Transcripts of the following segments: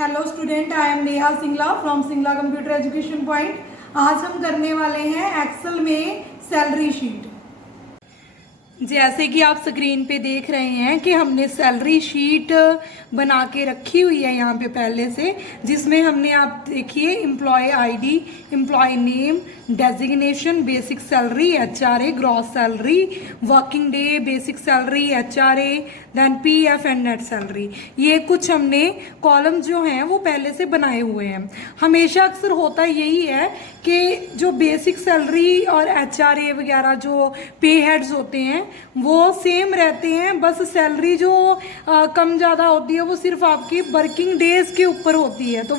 Hello student, I am Neha Singla from Singla computer education point. आज हम करने वाले हैं एक्सेल में सैलरी शीट। जैसे कि आप स्क्रीन पे देख रहे हैं कि हमने सैलरी शीट बना के रखी हुई है यहाँ पे पहले से, जिसमें हमने आप देखिए employee ID, employee name, designation, basic salary, HRA, gross salary, working day, basic salary, HRA, then PF and net salary, ये कुछ हमने कॉलम जो हैं वो पहले से बनाए हुए हैं। हमेशा अक्सर होता यही है कि जो बेसिक सैलरी और एचआरए वगैरह जो पे हेड्स होते हैं वो सेम रहते हैं, बस सैलरी जो कम ज़्यादा होती है वो सिर्फ आपकी वर्किंग डेज के ऊपर होती है। तो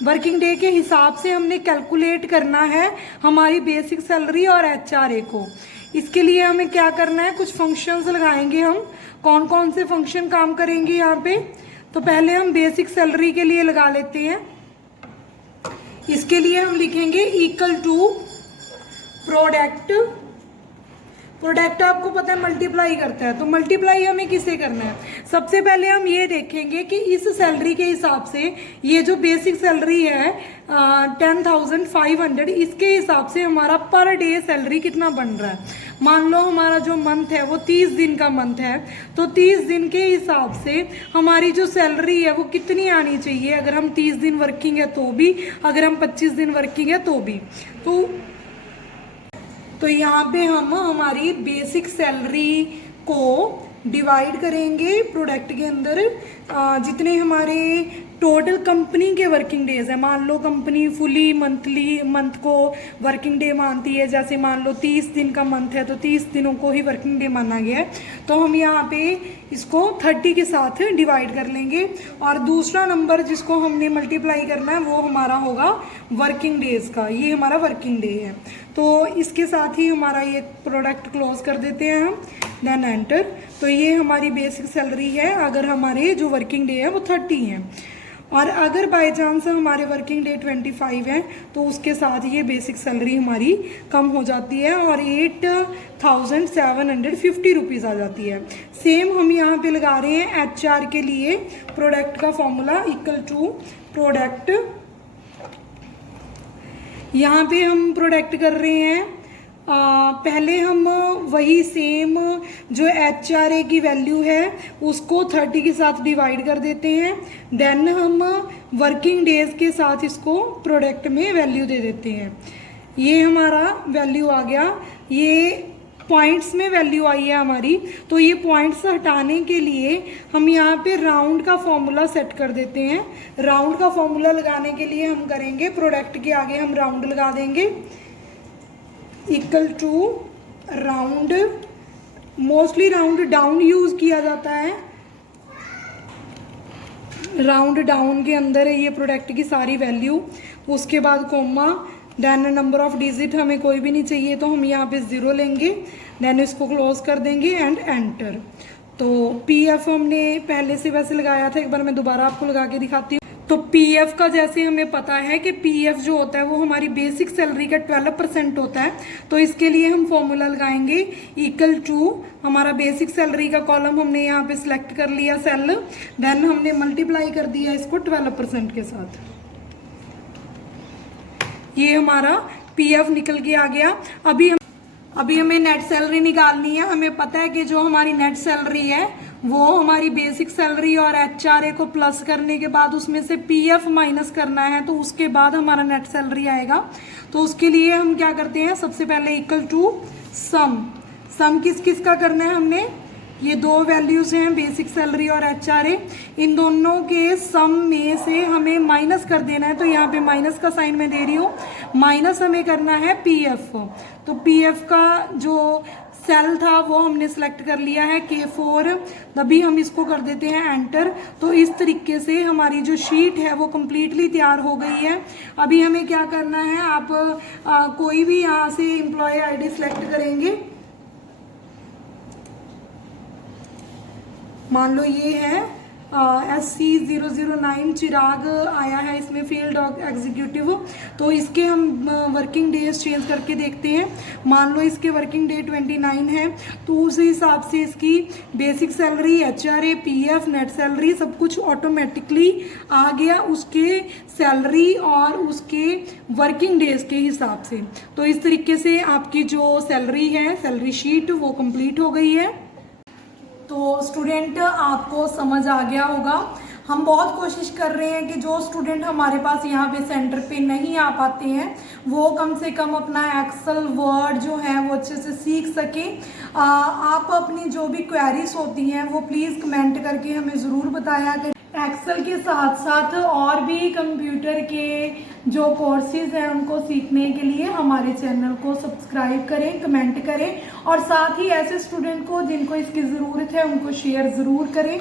वर्किंग डे के हिसाब से हमने कैलकुलेट करना है हमारी बेसिक सैलरी और एचआरए को। इसके लिए हमें क्या करना है, कुछ फंक्शंस लगाएंगे हम। कौन कौन से फंक्शन काम करेंगे यहाँ पे, तो पहले हम बेसिक सैलरी के लिए लगा लेते हैं। इसके लिए हम लिखेंगे इक्वल टू प्रोडक्ट आपको पता है मल्टीप्लाई करता है, तो मल्टीप्लाई हमें किसे करना है। सबसे पहले हम ये देखेंगे कि इस सैलरी के हिसाब से ये जो बेसिक सैलरी है 10,500, इसके हिसाब से हमारा पर डे सैलरी कितना बन रहा है। मान लो हमारा जो मंथ है वो 30 दिन का मंथ है, तो 30 दिन के हिसाब से हमारी जो सैलरी है वो कितनी आनी चाहिए। अगर हम 30 दिन वर्किंग है तो भी, अगर हम 25 दिन वर्किंग है तो भी। तो यहाँ पे हम हमारी बेसिक सैलरी को डिवाइड करेंगे प्रोडक्ट के अंदर जितने हमारे टोटल कंपनी के वर्किंग डेज है। मान लो कंपनी फुली मंथ को वर्किंग डे मानती है, जैसे मान लो 30 दिन का मंथ है तो 30 दिनों को ही वर्किंग डे माना गया है, तो हम यहाँ पे इसको 30 के साथ डिवाइड कर लेंगे और दूसरा नंबर जिसको हमने मल्टीप्लाई करना है वो हमारा होगा वर्किंग डेज का। ये हमारा वर्किंग डे है, तो इसके साथ ही हमारा ये प्रोडक्ट क्लोज कर देते हैं हम, देन एंटर। तो ये हमारी बेसिक सैलरी है अगर हमारे जो वर्किंग डे है वो 30 है, और अगर बाय चांस हमारे वर्किंग डे 25 है तो उसके साथ ये बेसिक सैलरी हमारी कम हो जाती है और 8,750 रुपीज़ आ जाती है। सेम हम यहाँ पे लगा रहे हैं एचआर के लिए। प्रोडक्ट का फॉर्मूला इक्वल टू प्रोडक्ट, यहाँ पे हम प्रोडक्ट कर रहे हैं पहले हम वही सेम जो एचआरए की वैल्यू है उसको 30 के साथ डिवाइड कर देते हैं, देन हम वर्किंग डेज के साथ इसको प्रोडक्ट में वैल्यू दे देते हैं। ये हमारा वैल्यू आ गया, ये पॉइंट्स में वैल्यू आई है हमारी, तो ये पॉइंट्स हटाने के लिए हम यहाँ पे राउंड का फॉर्मूला सेट कर देते हैं। राउंड का फॉर्मूला लगाने के लिए हम करेंगे प्रोडक्ट के आगे हम राउंड लगा देंगे, equal to round. Mostly round down use किया जाता है, राउंड डाउन के अंदर है ये प्रोडक्ट की सारी वैल्यू, उसके बाद comma, then number of digit हमें कोई भी नहीं चाहिए तो हम यहाँ पे 0 लेंगे, देन इसको क्लोज कर देंगे एंड एंटर। तो पीएफ हमने पहले से वैसे लगाया था, एक बार मैं दोबारा आपको लगा के दिखाती हूँ। तो पीएफ का जैसे हमें पता है कि पीएफ जो होता है वो हमारी बेसिक सैलरी का 12% होता है, तो इसके लिए हम फॉर्मूला लगाएंगे इक्वल टू हमारा बेसिक सैलरी का कॉलम हमने यहाँ पे सिलेक्ट कर लिया सेल, देन हमने मल्टीप्लाई कर दिया इसको 12% के साथ। ये हमारा पीएफ निकल के आ गया। अभी हमें नेट सैलरी निकालनी है। हमें पता है कि जो हमारी नेट सैलरी है वो हमारी बेसिक सैलरी और एचआरए को प्लस करने के बाद उसमें से पीएफ माइनस करना है, तो उसके बाद हमारा नेट सैलरी आएगा। तो उसके लिए हम क्या करते हैं, सबसे पहले इक्वल टू सम किस किस का करना है, हमने ये दो वैल्यूज हैं बेसिक सैलरी और एचआरए, इन दोनों के सम में से हमें माइनस कर देना है। तो यहाँ पे माइनस का साइन मैं दे रही हूँ, माइनस हमें करना है पीएफ। तो पीएफ का जो सेल था वो हमने सेलेक्ट कर लिया है K4, तभी हम इसको कर देते हैं एंटर। तो इस तरीके से हमारी जो शीट है वो कम्प्लीटली तैयार हो गई है। अभी हमें क्या करना है, आप कोई भी यहाँ से एम्प्लॉय आईडी सेलेक्ट करेंगे, मान लो ये है SC009 चिराग आया है इसमें फील्ड एग्जीक्यूटिव। तो इसके हम वर्किंग डेज चेंज करके देखते हैं। मान लो इसके वर्किंग डे 29 है, तो उस हिसाब से इसकी basic salary, HRA, PF, net salary सब कुछ ऑटोमेटिकली आ गया उसके सैलरी और उसके वर्किंग डेज के हिसाब से। तो इस तरीके से आपकी जो सैलरी है, सैलरी शीट, वो कंप्लीट हो गई है। तो स्टूडेंट आपको समझ आ गया होगा। हम बहुत कोशिश कर रहे हैं कि जो स्टूडेंट हमारे पास यहाँ पे सेंटर पे नहीं आ पाते हैं वो कम से कम अपना एक्सेल, वर्ड जो है वो अच्छे से सीख सकें। आप अपनी जो भी क्वेरीज होती हैं वो प्लीज़ कमेंट करके हमें ज़रूर बताया करें। एक्सेल के साथ साथ और भी कंप्यूटर के जो कोर्सेज हैं उनको सीखने के लिए हमारे चैनल को सब्सक्राइब करें, कमेंट करें और साथ ही ऐसे स्टूडेंट को जिनको इसकी ज़रूरत है उनको शेयर ज़रूर करें।